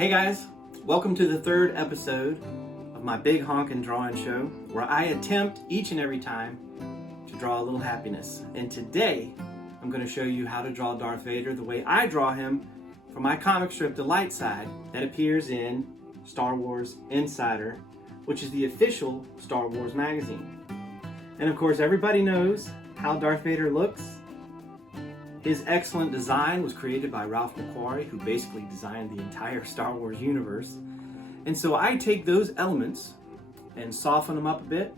Hey guys, welcome to the third episode of my big honkin' drawing show where I attempt each and every time to draw a little happiness. And today I'm going to show you how to draw Darth Vader the way I draw him for my comic strip The Light Side that appears in Star Wars Insider, which is the official Star Wars magazine. And of course everybody knows how Darth Vader looks. His excellent design was created by Ralph McQuarrie, who basically designed the entire Star Wars universe. And so I take those elements and soften them up a bit,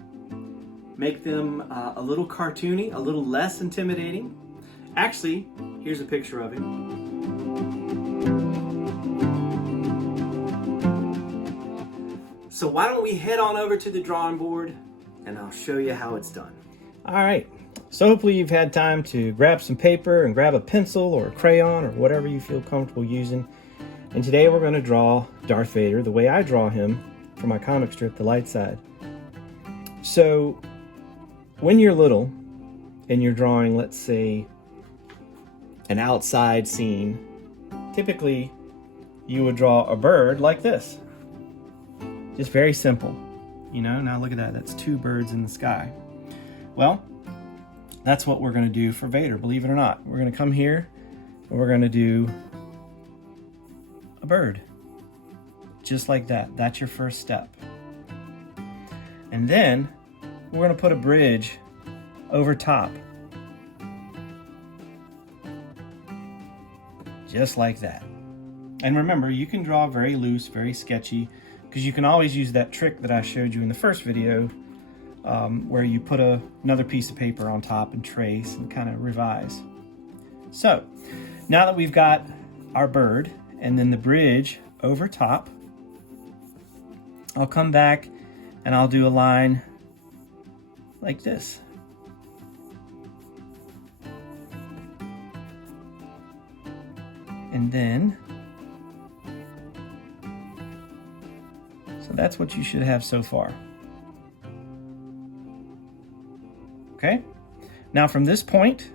make them a little cartoony, a little less intimidating. Actually, here's a picture of him. So why don't we head on over to the drawing board and I'll show you how it's done. All right. So hopefully you've had time to grab some paper and grab a pencil or a crayon or whatever you feel comfortable using. And today we're going to draw Darth Vader the way I draw him for my comic strip, The Light Side. So when you're little and you're drawing, let's say, an outside scene, typically you would draw a bird like this. Just very simple. You know, now look at that. That's two birds in the sky. Well, that's what we're going to do for Vader, believe it or not. We're going to come here and we're going to do a bird. Just like that. That's your first step. And then we're going to put a bridge over top. Just like that. And remember, you can draw very loose, very sketchy, because you can always use that trick that I showed you in the first video, where you put another piece of paper on top and trace and kind of revise. So now that we've got our bird and then the bridge over top, I'll come back and I'll do a line like this. And then, so that's what you should have so far. Okay, now from this point,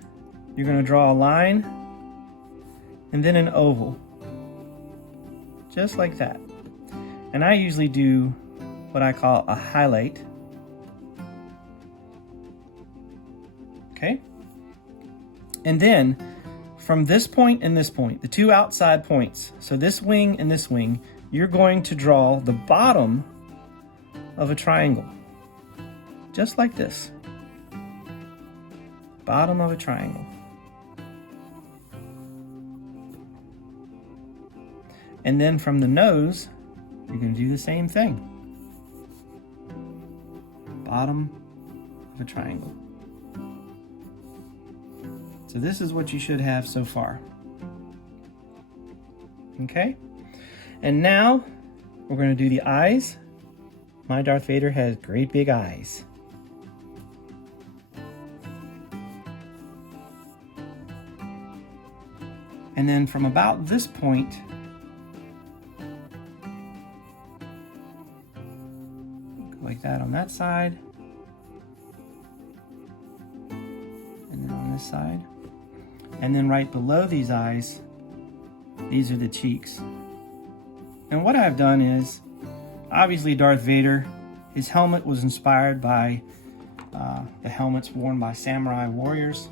you're going to draw a line and then an oval, just like that. And I usually do what I call a highlight. Okay, and then from this point and this point, the two outside points, so this wing and this wing, you're going to draw the bottom of a triangle, just like this. Bottom of a triangle. And then from the nose, you're going to do the same thing. Bottom of a triangle. So this is what you should have so far. Okay? And now we're going to do the eyes. My Darth Vader has great big eyes. And then from about this point, go like that on that side, and then on this side. And then right below these eyes, these are the cheeks. And what I've done is, obviously Darth Vader, his helmet was inspired by the helmets worn by samurai warriors.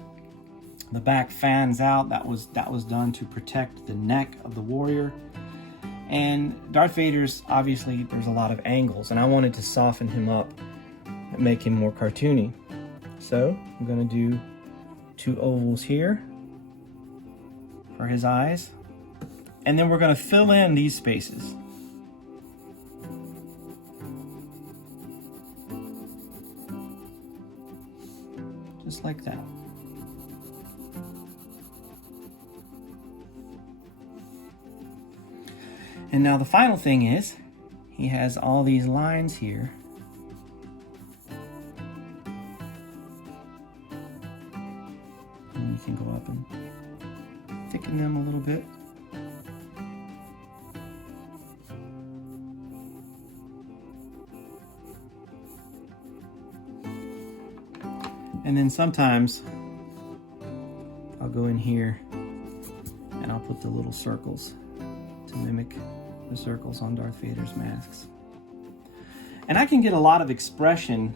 The back fans out. That was done to protect the neck of the warrior. And Darth Vader's, obviously, there's a lot of angles, and I wanted to soften him up and make him more cartoony. So I'm going to do two ovals here for his eyes. And then we're going to fill in these spaces. Just like that. And now the final thing is, he has all these lines here. And you can go up and thicken them a little bit. And then sometimes I'll go in here and I'll put the little circles to mimic the circles on Darth Vader's masks. And I can get a lot of expression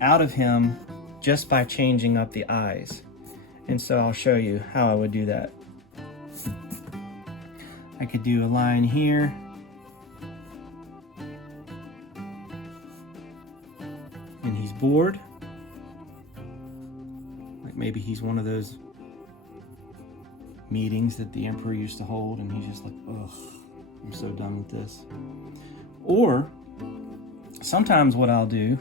out of him just by changing up the eyes. And so I'll show you how I would do that. I could do a line here. And he's bored. Like maybe he's one of those meetings that the emperor used to hold and he's just like, ugh, I'm so done with this. Or sometimes what I'll do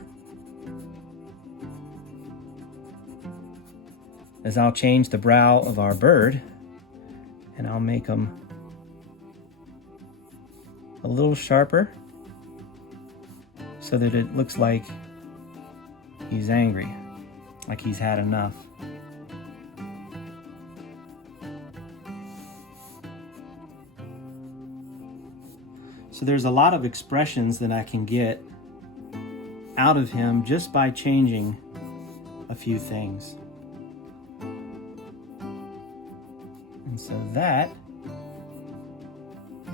is I'll change the brow of our bird and I'll make him a little sharper so that it looks like he's angry, like he's had enough. So there's a lot of expressions that I can get out of him just by changing a few things. And so that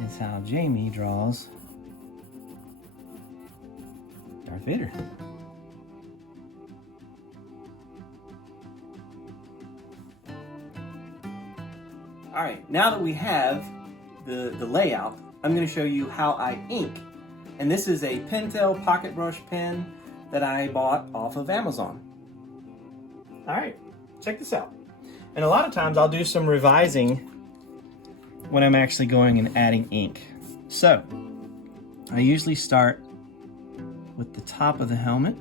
is how Jamie draws Darth Vader. All right, now that we have the layout, I'm going to show you how I ink. And this is a Pentel pocket brush pen that I bought off of Amazon. All right, check this out. And a lot of times I'll do some revising when I'm actually going and adding ink. So I usually start with the top of the helmet.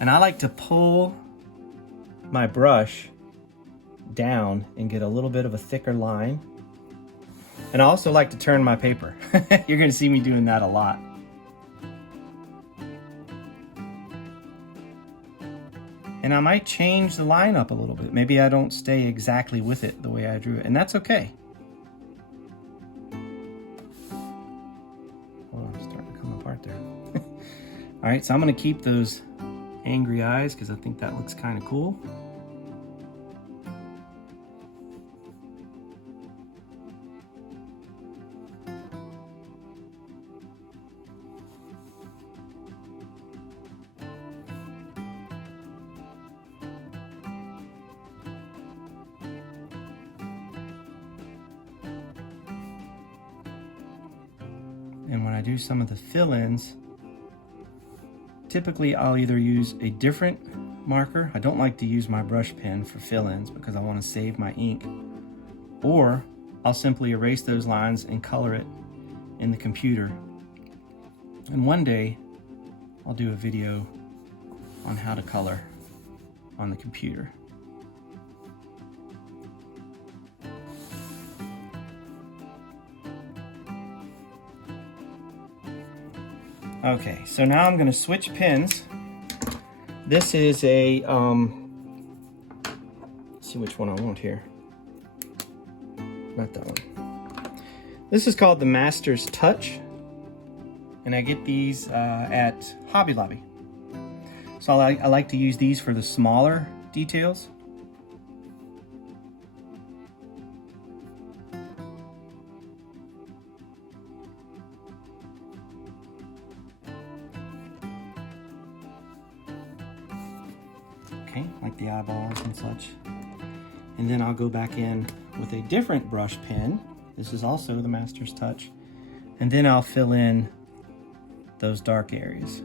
And I like to pull my brush down and get a little bit of a thicker line. And I also like to turn my paper. You're gonna see me doing that a lot. And I might change the line up a little bit. Maybe I don't stay exactly with it the way I drew it, and that's okay. Oh, it's starting to come apart there. All right, so I'm gonna keep those angry eyes because I think that looks kind of cool. And when I do some of the fill-ins, typically I'll either use a different marker. I don't like to use my brush pen for fill-ins because I want to save my ink. Or I'll simply erase those lines and color it in the computer. And one day I'll do a video on how to color on the computer. Okay, so now I'm gonna switch pens. This is a, let's see which one I want here. Not that one. This is called the Master's Touch. And I get these at Hobby Lobby. So I like to use these for the smaller details. Okay, like the eyeballs and such. And then I'll go back in with a different brush pen. This is also the Master's Touch. And then I'll fill in those dark areas.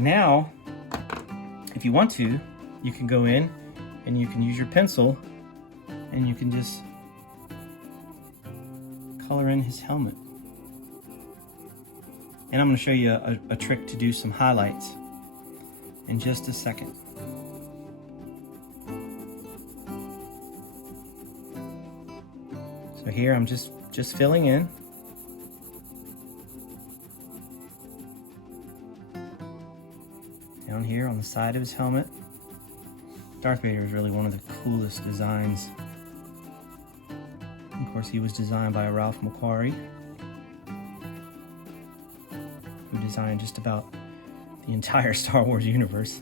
Now, if you want to, you can go in and you can use your pencil and you can just color in his helmet. And I'm going to show you a trick to do some highlights in just a second. So here I'm just filling in. down here on the side of his helmet. Darth Vader is really one of the coolest designs. Of course, he was designed by Ralph McQuarrie, who designed just about the entire Star Wars universe.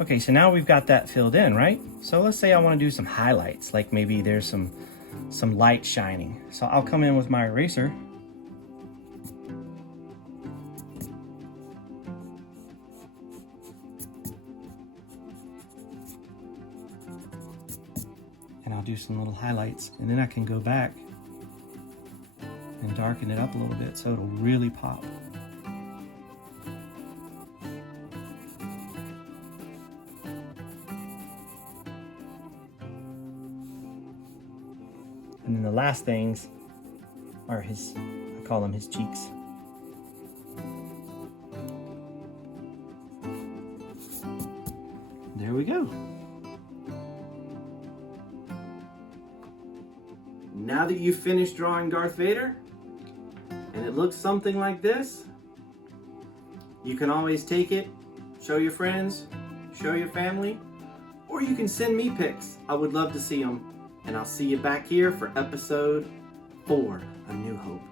Okay, so now we've got that filled in, right? So let's say I want to do some highlights, like maybe there's some light shining. So I'll come in with my eraser. And I'll do some little highlights, and then I can go back and darken it up a little bit so it'll really pop. And then the last things are I call them his cheeks. There we go. Now that you've finished drawing Darth Vader, and it looks something like this, you can always take it, show your friends, show your family, or you can send me pics. I would love to see them. And I'll see you back here for episode 4, A New Hope.